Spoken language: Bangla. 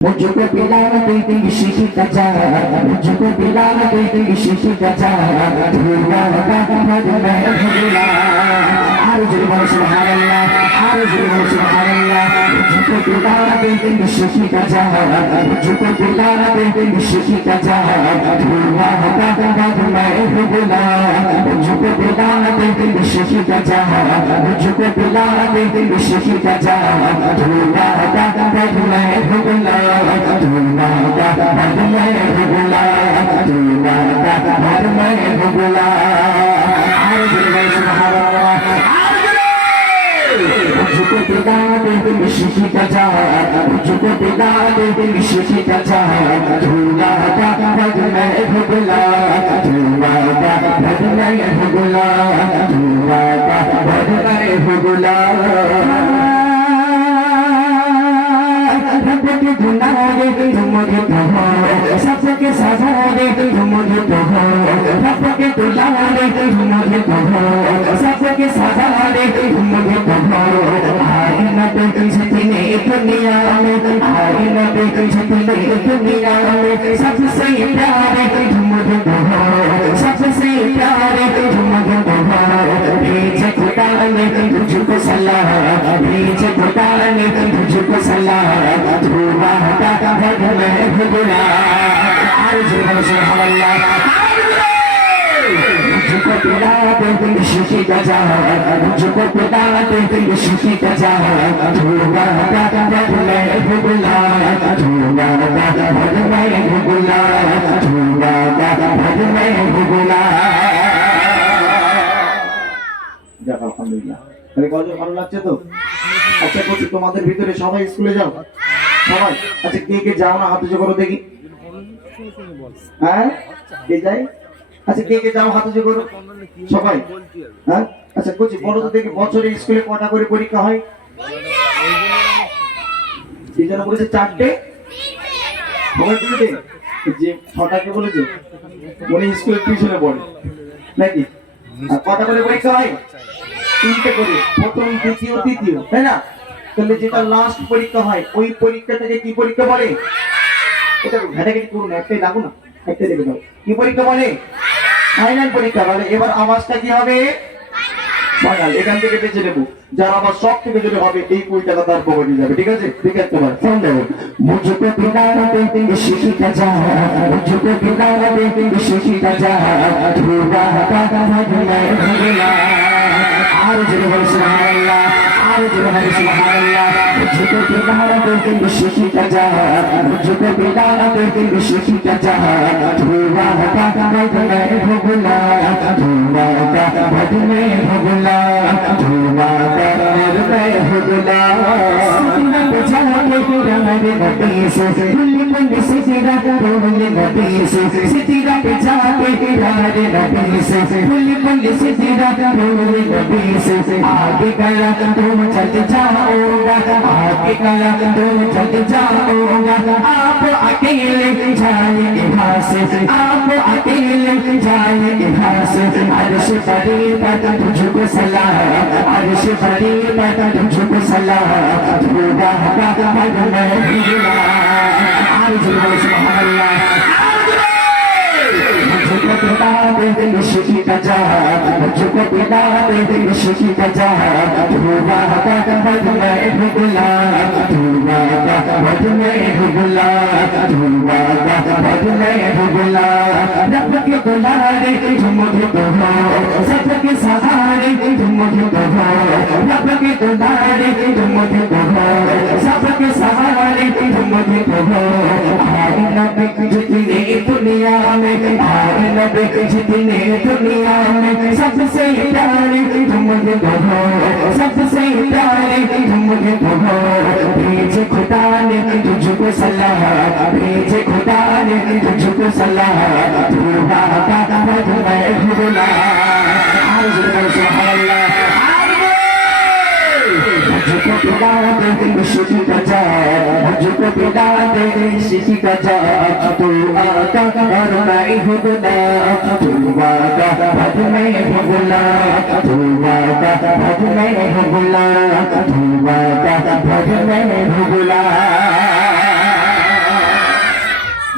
मुझको पिलाना तेरी इश्क का जार, मुझको पिलाना तेरी इश्क का जार, धुआ का मद मैं भूला। आरज़ू सुभान अल्लाह, आरज़ू सुभान अल्लाह। मुझको पिलाना तेरी इश्क का जार, मुझको पिलाना तेरी इश्क का जार, धुआ का मद मैं भूला। मुझको पिलाना तेरी इश्क का जार, मुझको पिलाना तेरी इश्क का जार, धुआ का मद मैं भूला। धुआ का मद मैं भूला, धुआ का मद मैं भूला। आरज़ू सुभान अल्लाह। मुझको पिलाना तेरी इश्क का जार, मुझको पिलाना तेरी इश्क का जार, धुआ का मद मैं भूला, धुआ का मद मैं भूला, धुआ का मद मैं भूला। रब के गुनाह दे तुम मुझे कहो, सबके सजा दे तुम मुझे कहो, रब के गुनाह दे तुम मुझे कहो, सबके सजा दे तुम मुझे कहो। आए न बेटी सतने दुनिया में, आए न बेटी सतने दुनिया में, सबसे प्यारे तुम मुझे कहो, सबसे प्यारे तुम मुझे कहो। भेजे खुदा ने तुझको सलाह, भेजे खुदा ने तुझको सलाह, धुआ का मद मैं भूला। आरज़ू सुभान अल्लाह। मुझको पिलाना तेरी इश्क का जार, मुझको पिलाना तेरी इश्क का जार, धुआ का मद मैं भूला, धुआ का मद मैं भूला, धुआ का मद मैं भूला। যাক আলহামদুলিল্লাহ। তাহলে কত ভালো লাগছে তো? আচ্ছা বলছি তোমাদের ভিতরে সবাই স্কুলে যাও? সবাই? আচ্ছা কে কে যাও না হাত উঁচু করো দেখি। হ্যাঁ কে যায়? আচ্ছা কে কে যাও হাত উঁচু করো সবাই। হ্যাঁ আচ্ছা বলছি বলো তো দেখি বছরে স্কুলে কটা করে পরীক্ষা হয়? এই জন্য বলেছে চারটে, সবাই তিনটে। যে ছটাকে বলেছে উনি স্কুলের টিউশনে পড়ে নাকি? আর কটা করে পরীক্ষা হয়? তিনটে করে, প্রথম দ্বিতীয় তৃতীয়, তাই না? তাহলে যেটা লাস্ট পরীক্ষা হয় ওই পরীক্ষাটাকে কি পরীক্ষা বলে? এটা ঘাটাঘাটি করুন, একটাই লাগু না, একটাই দেখে দাও। কি পরীক্ষা বলে? ফাইনাল পরীক্ষা বলে। এবার আওয়াজটা কি হবে? ফাইনাল। এখান থেকে বেঁচে নেবো, যার আবার সব থেকে জোরে হবে এই 20 টাকা তার পকেটে যাবে। ঠিক আছে? ঠিক আছে তোমার ফোন দেবো। मुझको पिलाना तेरी इश्क का जार, मुझको पिलाना तेरी इश्क का जार, धुआ का मद मैं भूला। आरज़ू सुभान अल्लाह, आरज़ू सुभान अल्लाह। मुझको पिलाना तेरी इश्क का जार, मुझको पिलाना तेरी इश्क का जार, धुआ का मद मैं भूला, धुआ का मद मैं भूला, धुआ का मद मैं भूला। हमारे नबी से मुल्ली मुल्ली से तेरा मुल्ली नबी से तेरा जाके हमारे नबी से मुल्ली मुल्ली से तेरा मुल्ली नबी से आगे गया तुम चल जाओगा, आगे गया तुम चल जाओगा। आप अकेले जाए यहाँ से, आप अकेले जाए यहाँ से। अर्श परी पर तुझको सलाह, अर्श परी पर तुझको सलाह, धुआ का मद मैं भूला। आरज़ू सुभान अल्लाह। मुझको पिलाना तेरी इश्क का जार, मुझको पिलाना तेरी इश्क का जार, धुआ का मद मैं भूला, धुआ का मद मैं भूला, धुआ का मद मैं भूला। रब के गुलारे तुम मुझे कहो, सबके सहारे तुम मुझे कहो, रब के गुलारे तुम मुझे कहो, सबके सहारे तुम मुझे कहो। आए नबी जितने दुनिया में, आए नबी जितने दुनिया में, सबसे प्यारे तुम मुझे कहो, सबसे प्यारे तुम मुझे कहो। भेजे खुदा ने तुझको सलाह, भेजे खुदा ने तुझको सलाह, धुआ का मद मैं भूला। आरज़ू सुभान अल्लाह। मुझको पिलाना तेरी इश्क का जार, मुझको पिलाना तेरी इश्क का जार, धुआ का मद मैं भूला, धुआ का मद मैं भूला, धुआ का मद मैं भूला, धुआ का मद मैं भूला।